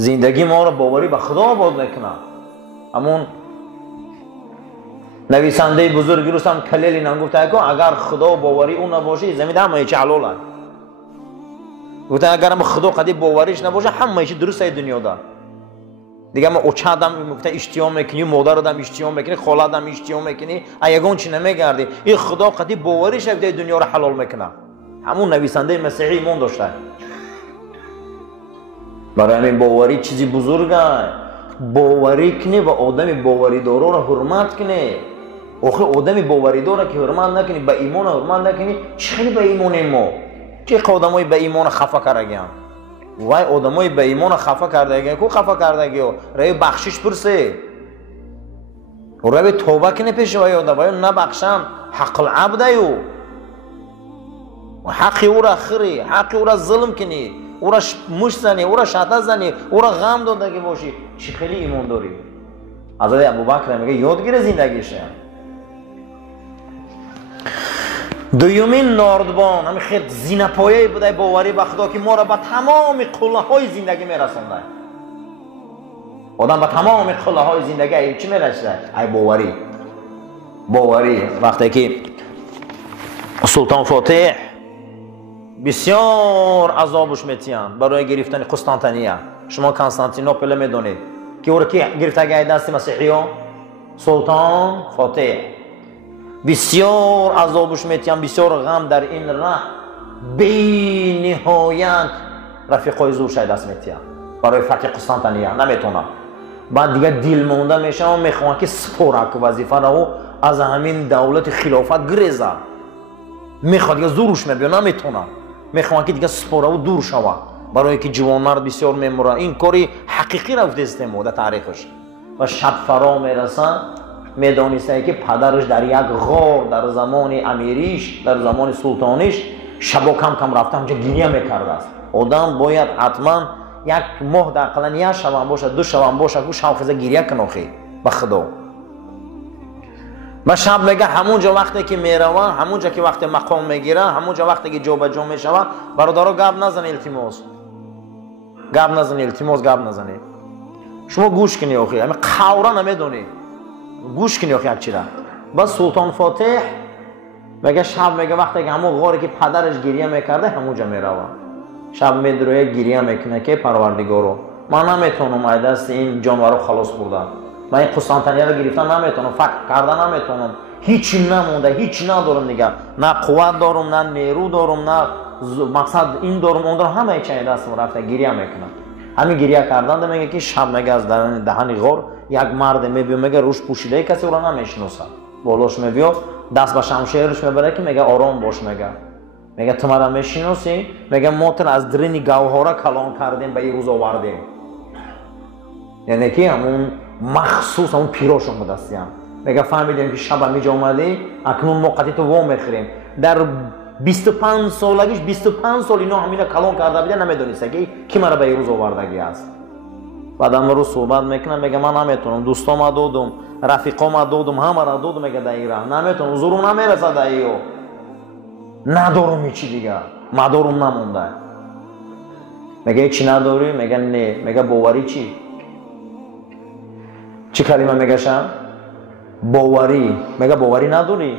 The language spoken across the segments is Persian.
زندگی ما را باوری به خدا آباد میکنه. همون نویسنده بزرگی رو هم کلیلی نگفته که اگر خدا باوری اون نباشه زمین همه چی حلال است. گفته اگر هم خدا قدی باوریش نباشه همه چی درست است دنیا دا. دیگه ما اوچادم میگفته اشتیام میکنی، مادرم اشتیام میکنی، خالدم اشتیام میکنی، ایگون چی نمیگردی. این خدا قدی باوریش است دنیا رو حلال میکنه. همون نویسنده مسیحی ایمان داشته. برای همین باوری چیزی بزرگه. باوری کنی و آدم باوری دارا را حرمت کنی. آخه آدم باوری داره که حرمت نکنی، به ایمان حرمت نکنی، چخیلی به ایمان ما؟ چه آدمای به ایمان خفه کردگی؟ وای آدمای به ایمان خفه کردگی کو خفه کردگی رای بخشش پرسه. رای توبه کنی پیش وای آدم نبخشم حق العبد ایو. حقی او را خری، حقی او را ظلم کنی، او را مش زنی، او را شاته زنی، او را غم دادگی باشی، چی خیلی ایمان داری. حضرت ابوبکر میگه یادگیر زندگیشه. دویمین نردبان همین خیلی زینه‌پایه‌ای بوده باوری به خدا که ما را به تمام قله‌های زندگی میرسونده. آدم به تمام قله‌های زندگی چی میرسه؟ ای باوری. باوری وقتی که سلطان فاتح بسیار عذابش میتیان برای گرفتن قسطنطنیه. شما کنستانتینوپل میدونید که او را کی گرفتگی دست مسیحیان؟ سلطان فاتح. بسیار عذابش میتیان، بسیار غم در این راه بی نهایت رفیقای زور شاید دست میتیان برای فتح قسطنطنیه نمیتونن. بعد دیگه دل مونده میشه و میخوان که سپورک وظیفه رو از همین دولت خلافت گریزه. میخواد دیگه زورش میبینه نمیتونه، میخوان که دیگه سپوره و دور شوه برای که جوان مرد بسیار میموره. این کاری حقیقی رفته است در تاریخش. و شب فرا میرسه میدانسته که پدرش در یک غار در زمان امیریش در زمان سلطانیش شبا کم کم رفته همجا گریه میکرده است. آدم باید حتما یک ماه دقیقا یک شب باشه دو شب باشه که شوخیزه گریه کنه به خدا. و شب میگه همونجا وقتی که میروه، همونجا که وقتی مقام میگیره، همونجا وقتی که جا به جا میشوه، برادرها گپ نزنید التماس. گپ نزنید التماس گپ نزنید. شما گوش کنید آخه همین قوره نمیدونید. گوش کنید آخه یک چیزا. بس سلطان فاتح میگه شب میگه وقتی که همون غاری که پدرش گریه میکرده همونجا میروه. شب میدروه گریه میکنه که پروردگارو من نمیتونم از دست این جانورو خلاص بردم. من این قسطنطنیه رو گرفتن نمیتونم، فکر کردن نمیتونم، هیچی نمونده، هیچ ندارم دیگه، نه قوت دارم، نه نیرو دارم، نه مقصد این دارم اون دارم، همه چیز دستم رفته گریه میکنم. همین گریه کردن میگه که شب میگه از دهن غار یک مرد میبیه میگه روش پوشیده کسی او را نمیشناسه، بالاش میبیه دست به شمشیرش میبره که میگه آرام باش. میگه تو مرا میشناسی؟ میگه ما تو از درین گوهره کلان کردیم به این روز آوردیم. یعنی که همون مخصوص همون پیراش اومده است. میگه فهمیدیم که شب همینجا اومدی اکنون ما قطعی تو وام میخوریم. در 25 سالگیش 25 سال اینا همینا کلان کرده بوده، نمیدونسته که کی مرا به این روز آوردگی است. بعد امروز صحبت میکنه میگه من نمیتونم، دوستام دادم، رفیقام دادم، همه را دادم، میگه در این راه نمیتونم، زورم نمیرسه در این ندارم هیچی دیگه، مدارم نمونده. میگه چی نداری؟ میگه نه. میگه باوری چی؟ چی کلمه میگه شم؟ باوری. میگه باوری نداری؟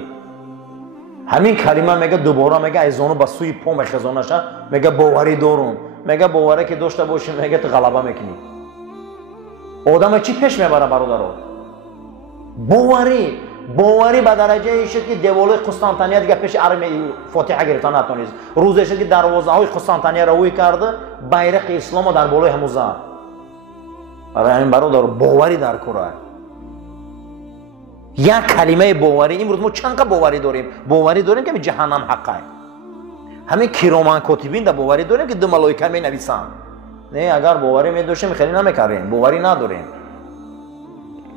همین کلمه میگه دوباره میگه ایزانو با سوی پا میخزانه شد. میگه باوری دارم. میگه باوری که داشته باشی میگه تو غلبه میکنی. آدم چی پیش میبره برادرها؟ باوری به درجه ایشد که دیوالای قسطنطنیه دیگه پیش ارمی فاتحه گرفتن نتونست. روزی شد که دروازه های قسطنطنیه را روی کرده، بیرق اسلام در بالای همون زد. برای همین برادر باوری در کره. یک کلمه باوری. امروز ما چند باوری داریم؟ باوری داریم که به جهنم حقه. همین کرامان کاتبین در باوری داریم که دو ملائکه می نویسن. نه اگر باوری می داشتیم خیلی نمیکردیم. باوری نداریم.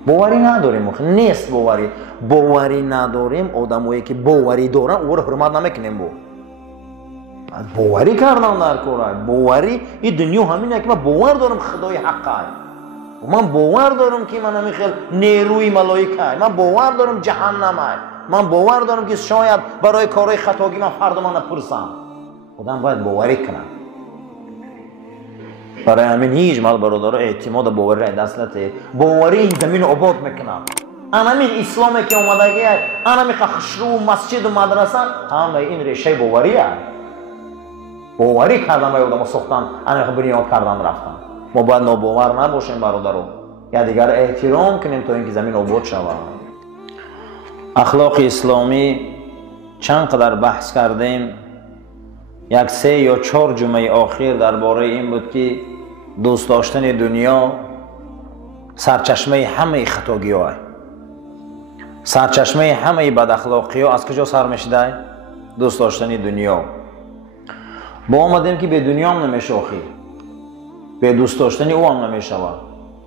باوری نداریم. نیست باوری نداریم. آدمایی که باوری دارن او رو حرمت نمیکنیم. باوری کردن در کره. باوری این دنیا همینه که من باور دارم خدای حقه. من باور دارم که من همیخیل نیروی ملائکه، من باور دارم جهنمه، من باور دارم که شاید برای کارهای خطاگی من فردا من نپرسم. آدم باید باوری کنه. برای همین هیچ مال برادر اعتماد باوری را دست نده. باوری این زمین آباد میکنه. همین اسلامی که اومده همین خشرو مسجد و مدرسه همه این ریشه باوریه. باوری کردن و آدم ساختن، همین بنیاد کردن رفتن. ما باید ناباور نباشیم برادران. یا دیگر احترام کنیم تا اینکه زمین آباد شود. اخلاق اسلامی چند قدر بحث کردیم. یک 3 یا 4 جمعه آخر درباره این بود که دوست داشتن دنیا سرچشمه همه خطاگی ها است. سرچشمه همه بد اخلاقی ها از کجا سر میشده؟ دوست داشتن دنیا. با آمدیم که به دنیا هم نمیشه آخر، به دوست داشتن او هم نمیشه،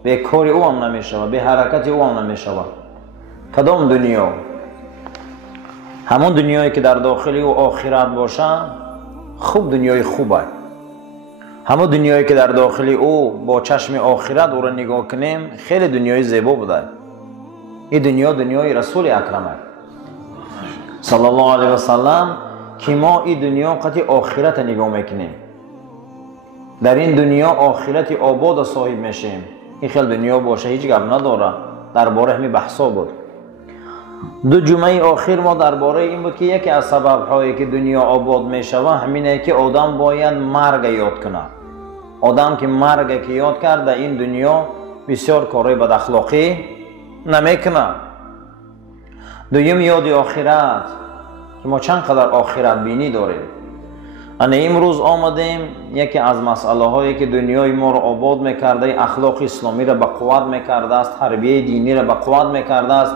به کار او هم نمیشه، به حرکت او هم نمیشه. کدام دنیا؟ همون دنیایی که در داخل او آخرت باشه خوب دنیای خوبه. همون دنیایی که در داخل او با چشم آخرت او را نگاه کنیم خیلی دنیای زیبا بوده. این دنیا دنیای رسول اکرمه صلی الله علیه و سلم که ما این دنیا قطعی آخرت نگاه میکنیم. در این دنیا آخرت آباد صاحب میشیم. این خیلی دنیا باشه هیچ گپ نداره. درباره همین بحثا بود. 2 جمعه آخر ما درباره این بود که یکی از سبب‌هایی که دنیا آباد میشوه همینه که آدم باید مرگ یاد کنه. آدم که مرگ که یاد کرد در این دنیا بسیار کارهای بد اخلاقی نمیکنه. دوم یاد آخرت که ما چند قدر آخرت بینی داریم. انا امروز آمدیم یکی از مسئله هایی که دنیای ما رو آباد میکرده، اخلاق اسلامی را به قوت میکرده است، تربیه دینی را به قوت میکرده است،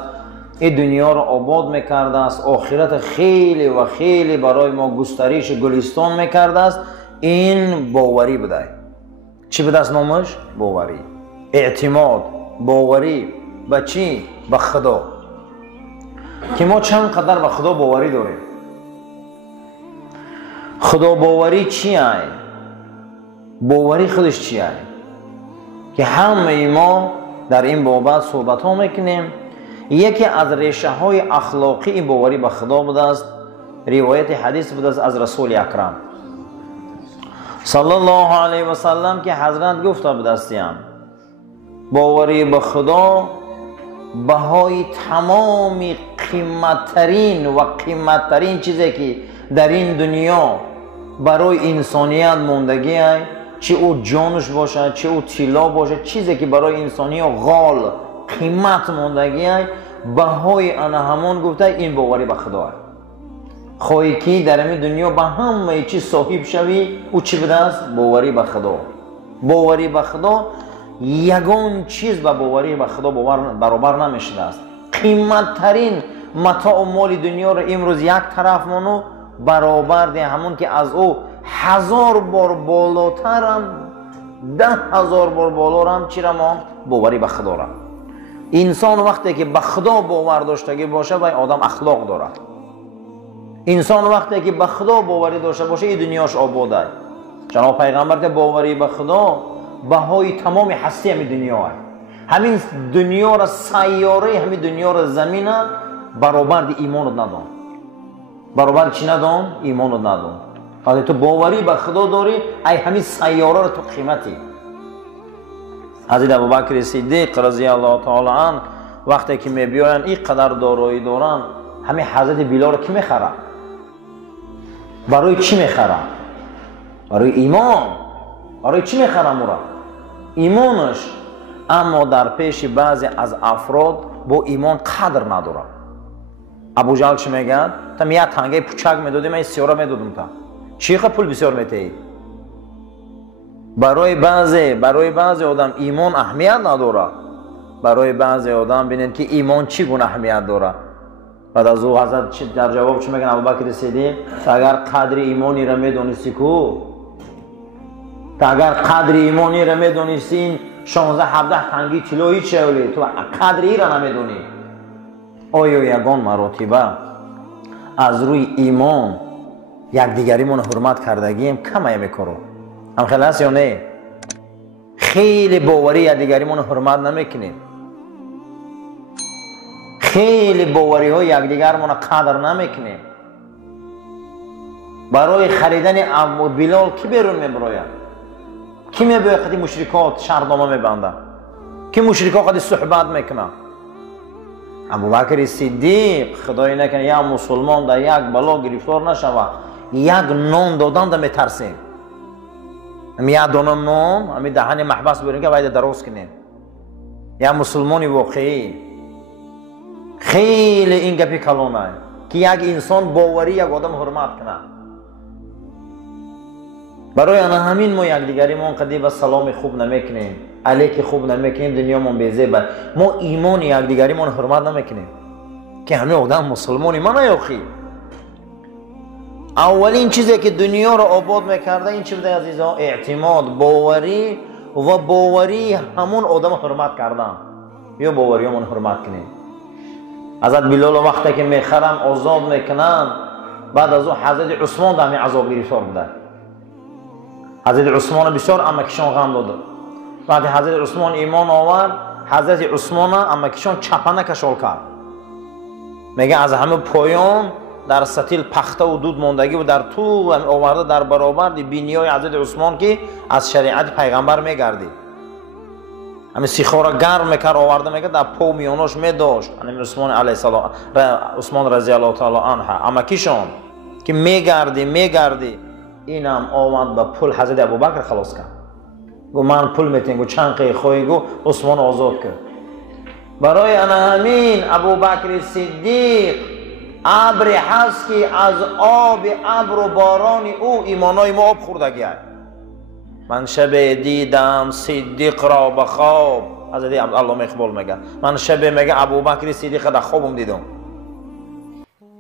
این دنیا رو آباد میکرده است، آخرت خیلی و خیلی برای ما گسترش گلستان میکرده است. این باوری بوده. چی بوده است نامش؟ باوری. اعتماد، باوری به چی؟ به خدا. که ما چند قدر به خدا باوری داریم. خدا باوری چیه؟ باوری خودش چیه؟ که همه ما در این بابت صحبت ها میکنیم. یکی از ریشه های اخلاقی این باوری به خدا بوده است. روایت حدیث بوده است از رسول اکرم صلی الله علیه و سلم که حضرت گفته بوده است باوری به خدا بهای تمام قیمتترین چیزی که در این دنیا برای انسانیت موندگی است، چه او جانش باشه چه او طلا باشه، چیزی که برای انسانیت غال قیمت موندگی است، بهای آن همون گفته این باوری به خدا است. خواهی که در این دنیا به همه چیز صاحب شوی او چی بوده است؟ باوری به خدا. باوری به خدا یگان چیز به باوری به خدا برابر نمیشده است. قیمتترین متاع و مال دنیا رو امروز یک طرف مانو برابر ده همون که از او 1000 بار بالاتر هم 10,000 بار بالا هم چی را ما باوری به خدا را. انسان وقتی که به خدا باور داشته باشه و آدم اخلاق داره. انسان وقتی که به خدا باوری داشته باشه این دنیاش آباد است. جناب پیغمبر که باوری به خدا بهای تمام هستی همین دنیا است. همین دنیا را سیاره همین دنیا را زمین برابر دی ایمان رو ندان. برابر چی ندان؟ ایمان رو ندان. وقتی تو باوری به خدا داری ای همین سیاره رو تو قیمتی. حضرت ابوبکر صدیق رضی الله تعالی عنه وقتی که میبیاین این قدر دارایی دارن همین حضرت بلال رو کی میخره؟ برای چی میخره؟ برای ایمان. برای چی میخره مورا؟ ایمانش. اما در پیش بعضی از افراد با ایمان قدر نداره. ابو جهل چی میگه؟ تم یه تنگه پوچک میدادی من سیاره میدادم تا چی خب پول بسیار میتهی. برای بعضی آدم ایمان اهمیت نداره. برای بعضی آدم ببینید که ایمان چی گونه اهمیت داره. بعد از او حضرت در جواب چی میگن ابوبکر صدیق اگر قدر ایمانی را میدونستی کو اگر قدر ایمانی را میدونستی 16 17 تنگی طلایی چولی تو قدر ای را نمیدونی. آیا یگان مراتبه از روی ایمان یکدیگری من حرمت کردگیم کم میکنو هم خلاص یا نه؟ خیلی باوری یکدیگری من حرمت نمیکنیم. خیلی باوری ها یکدیگر من قدر نمیکنیم. برای خریدن بلال کی بیرون میبراید؟ کی میبه خودی مشرکات شرطنامه میبنده؟ کی مشرکات خودی صحبت میکنه؟ ابوبکر صدیق خدای نکنه یا مسلمان در یک بلا گرفتار نشوه، یک نان دادن در میترسیم. امی یک دانه نان امی دهن محبس بریم که باید درست کنیم. یا مسلمانی واقعی خیلی این گپی کلانه که یک انسان باوری یک آدم حرمت کنه. برای آن همین ما یک دیگریمون قدی و سلام خوب نمیکنیم، علیک خوب نمیکنیم، دنیامون بیزیبه. ما ایمان یک دیگریمون حرمت نمیکنیم که همه آدم مسلمانی ما نیاخی. اولین چیزی که دنیا رو آباد میکرده این چی بوده عزیزان؟ اعتماد، باوری و باوری همون آدم حرمت کردن. یا باوریمون حرمت کنیم. حضرت بلال وقتی که میخرن آزاد میکنن، بعد از اون حضرت عثمان در همین عذاب گرفتار بوده. حضرت عثمان بسیار امکشان غم داده. بعد حضرت عثمان ایمان آورد، حضرت عثمان امکشان چپنه کشال کرد. میگه از همه پایان در ستیل پخته و دود ماندگی و در تو آورده در برابر بینیای حضرت عثمان که از شریعت پیغمبر میگردی. همین سیخورا گرم میکرد آورده میگه در پا میاناش میداشت. همین عثمان علیه السلام، عثمان رضی الله تعالی عنه امکیشان که میگردی اینم آمد به پل حضرت ابوبکر خلاص کرد. گو من پل میتین، گو چند قیق خواهی، گو عثمان آزاد کرد. برای انا همین ابوبکر صدیق ابری هست که از آب ابر و باران او ایمانای ما آب خوردگی هست. من شب دیدم صدیق را به خواب، حضرت علامه اقبال میگه من شب میگه ابوبکر صدیق در خوابم دیدم.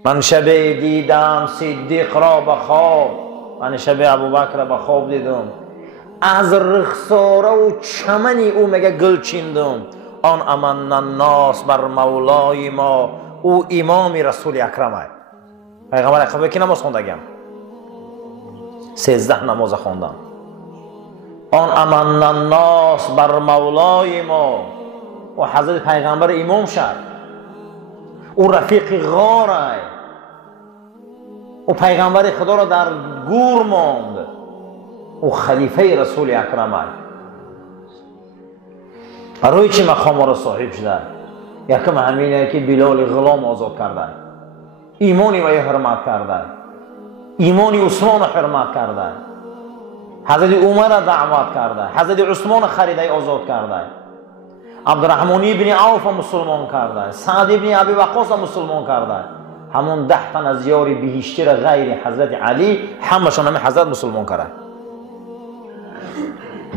من شب دیدم صدیق را به خواب، من شب ابوبکر به خواب دیدم. از رخساره و چمنی او میگه گل چیندم. آن امن الناس بر مولای ما، او امام رسول اکرم است. پیغمبر اکرم که نماز خوندگیم 13 نماز خوندم. آن امن الناس بر مولای ما، و حضرت پیغمبر امام شد. او رفیق غار است. او پیغمبر خدا را در گور ماند. او خلیفه رسول اکرم است. برای چی مقام را صاحب شده؟ یکم همینه که بلال غلام آزاد کرده، ایمانی وی حرمت کرده، ایمانی عثمان حرمت کرده، حضرت عمر دعوت کرده، حضرت عثمان خریده آزاد کرده، عبدالرحمن ابن عوف مسلمان کرده، سعد ابن ابی وقاص مسلمان کرده. همون 10 تن از یار بهشتی غیر حضرت علی همشون همه حضرت مسلمان کرده.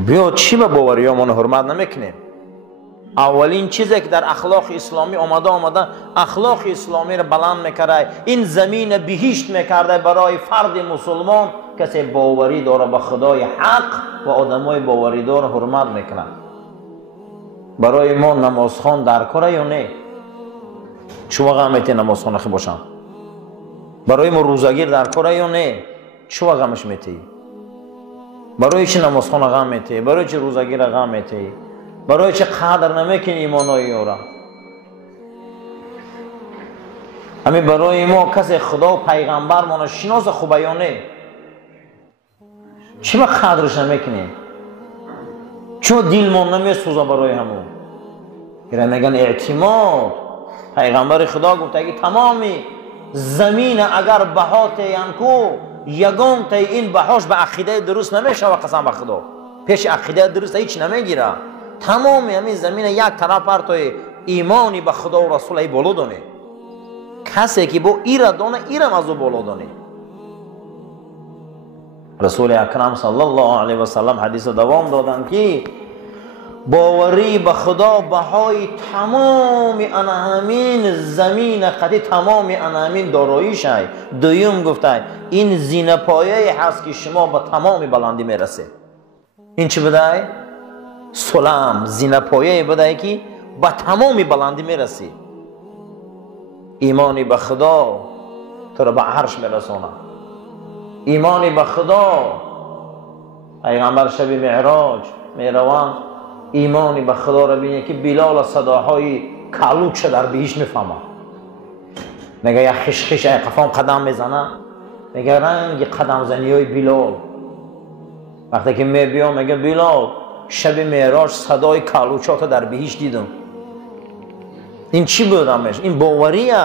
بیا چی به باوریامون حرمت نمیکنیم؟ اولین چیزی که در اخلاق اسلامی آمده اخلاق اسلامی را بلند میکرده، این زمین بهشت میکرده برای فرد مسلمان کسی باوری داره به خدای حق و آدمای باوری داره حرمت میکنه. برای ما نمازخوان در کاره یا نه؟ چه وقت میتی نمازخوان خی باشم؟ برای ما روزگیر در کاره یا نه؟ چه وقت همش میتی؟ برای چی نمازخوان غم میتی؟ برای چی روزگیر غم میتی؟ برای چه قدر نمیکنی ایمانایی او را؟ همین برای ما کسی خدا و پیغمبر ما شناس خوبه یا نه؟ چی با قدرش نمیکنی؟ چون دلمان نمیسوزه برای همون؟ ایره میگن اعتماد. پیغمبر خدا گفته اگه تمامی زمین اگر بهات ینکو یگان تا این بهاش به عقیده درست نمیشه و قسم به خدا پیش عقیده درست هیچ نمیگیره. تمام همین زمین یک طرف پر توی ایمانی به خدا و رسول ای بالا دانه. کسی که با ایره دانه ایرم از او بالا دانه. رسول اکرم صلی الله علیه و سلم حدیث دوام دادن که باوری به خدا بهای تمام همین زمین قدی تمام همین داراییش است. دویم گفته این زینه پایه هست که شما به تمام بلندی میرسه. این چی بده؟ سلام زینه پایه بده که به تمام بلندی میرسی. ایمانی به خدا تو را به عرش میرسونه. ایمانی به خدا پیغمبر شب معراج میروان ایمانی به خدا را بینه که بلال صداهای کلوچ در بهشت میفهمه. میگه یا خش خش قفام قدم میزنه، میگه رنگ قدم زنی های بلال وقتی که میبیام میگه بلال شب معراج صدای کالوچات در بهشت دیدم. این چی بودمش؟ این باوریه،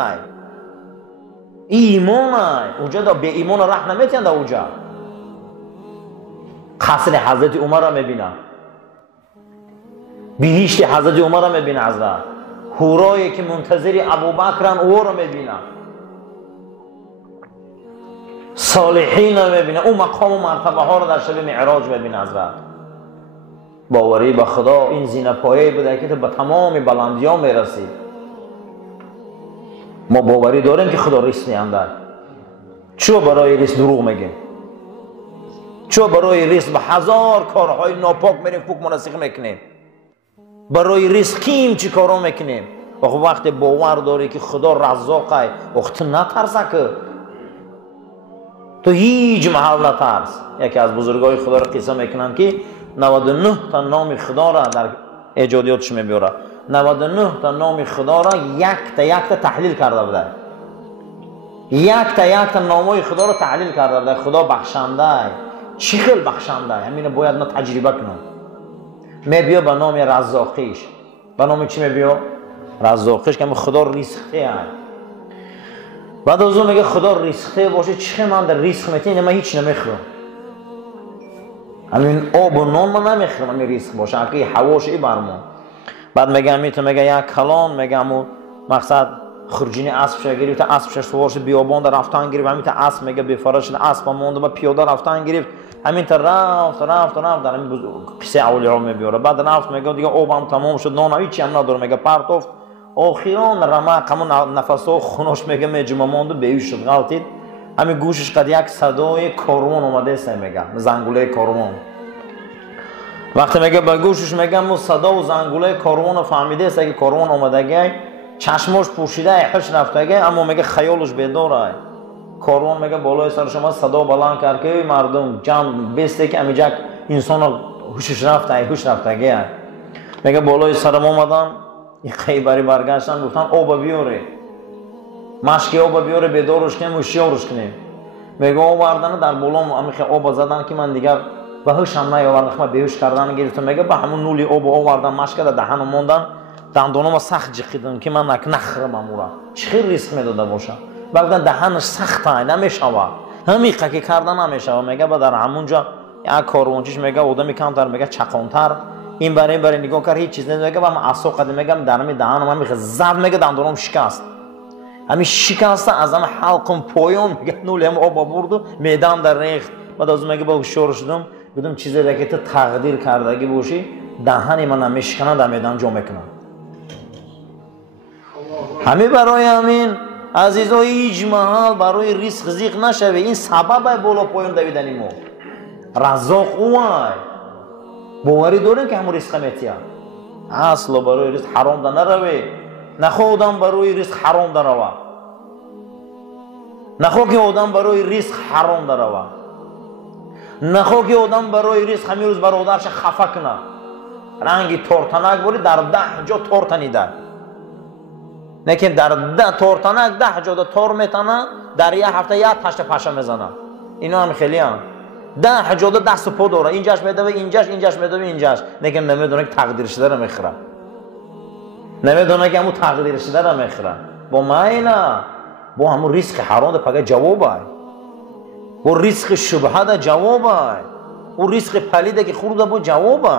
ایمانه. اونجا دا به ایمان راه نمیتونده. اونجا قصر حضرت عمر را میبینه، بهشت حضرت عمر را میبینه، حضرت حورایی که منتظر ابوبکرن او را میبینه، صالحین را میبینه، اون مقام و مرتبه ها را در شب معراج میبینه. حضرت باوری به خدا این زینه پایه بوده که به تمام بلندی ها میرسید. ما باوری داریم که خدا ریسک میانده. چو برای ریسک دروغ میگیم؟ چو برای ریسک به هزار کارهای ناپاک میریم فوق مناسق میکنیم؟ برای ریسک کیم چی کارا میکنیم؟ وقتی باور داری که خدا رزاقه، وقت نترسه که تو هیچ محل نترس. یکی از بزرگای خدا را قصه میکنن که 99 تا نام خدا را در ایجادیاتش میبیاره. 99 تا نام خدا را یک تا تحلیل کرده بوده. یک تا نامای خدا را تحلیل کرده بوده. خدا بخشنده، چی خیل بخشنده، همین باید ما تجربه کنم. میبیا به نام رزاقیش. به نام چی میبیا؟ رزاقیش که خدا ریسخته هست. بعد از اون میگه خدا ریسخته باشه، چی من در ریسخ میتینه؟ من هیچ نمیخورم. همین آب و نان من نمیخورم، همین ریسخ باشه اگه هواش ای برمون. بعد میگه میگه یک کلان، میگه مقصد خرجین اسب شگیری تا اسب شش سوارش بیابان در رفتن گرفت. همین تا اسب میگه بفرش اسب مونده با پیاده رفتن گرفت. همین تا رفت در همین قصه اولیاء میبیاره. بعد رفت میگه دیگه آبم تمام شد، نان هیچی هم نداره. میگه پرتوفت آخران رمق همون نفسو خونش میگه میجمع مونده بیهوش شد. غلطید همین گوشش قد یک صدای کاروان اومده است. میگه زنگوله کاروان. وقتی میگه با گوشش میگه مو صدا و زنگوله کاروان فهمیده است که کاروان اومدگه، چشمش پوشیده هش رفتگه، اما میگه خیالش بیداره. کاروان میگه بالای سر شما صدا بلند کرد که مردم جمع بیسته که امیجک انسان هوشش رفتگه. میگه بالای سرم اومدن، این خیبری برگشتن گفتن آب بیاره، مشکی آب بیاره بیدارش کنیم و شیارش کنیم. میگه آوردن در بولام امیخه آب زدن که من دیگر به هوشم نیاوردم، من بیهوش کردن گرفتم. میگه به همون نولی آب آوردن، مشک در دهنم موندن، دندونم سخت جقیدن که من نخرم امورا. چه ریسک میداده باشه؟ بعد دهنش سخته نمیشوه، همیقه که کردن نمیشوه. میگه بعد در همونجا یک کاروانچیش میگه آدمی کمتر، میگه چقانتر این برای نگاه کرد هیچ چیز نمیگه. و من عصا قد میگم در می دهنم من میگه زد، میگه دندونم شکست. همین شکسته از هم حلقم پایان میگه نولیم آب برد و میدم در ریخت. بعد از میگه با هوشیار شدم، گفتم چیزی را که تو تقدیر کردگی باشی دهن من نمیشکنه در میدان جا میکنم. همین برای همین عزیزا هیچ محل برای ریسک زیق نشوه. این سبب بالا پایان دویدن ما. رزاق اوه باوری داریم که همون ریسک میتیم. اصلا برای ریسک حرام ده نروی. نخواه آدم برای ریسک حرام ده روه. نخواه که آدم برای ریسک حرام ده روه. نخواه که آدم برای ریسک همین روز برادرش خفه کنه. رنگی تورتنک بوری در 10 جا تورتنیده. لیکن در 10 تورتنک 10 جا تور میتنه، در یک هفته یک تشت پشه میزنه. اینا هم خیلی هم 10 جا دست و پا داره، اینجاش میدوه اینجاش میدوه اینجاش. لیکن نمیدونه که تقدیر شده رو میخوره، نمیدونه که همون تقدیر شده رو میخوره. با ماینا با همون ریسک حرام ده پگه جوابه، با ریسک شبهه ده جوابه، او ریسک پلیده که خورده با جوابه.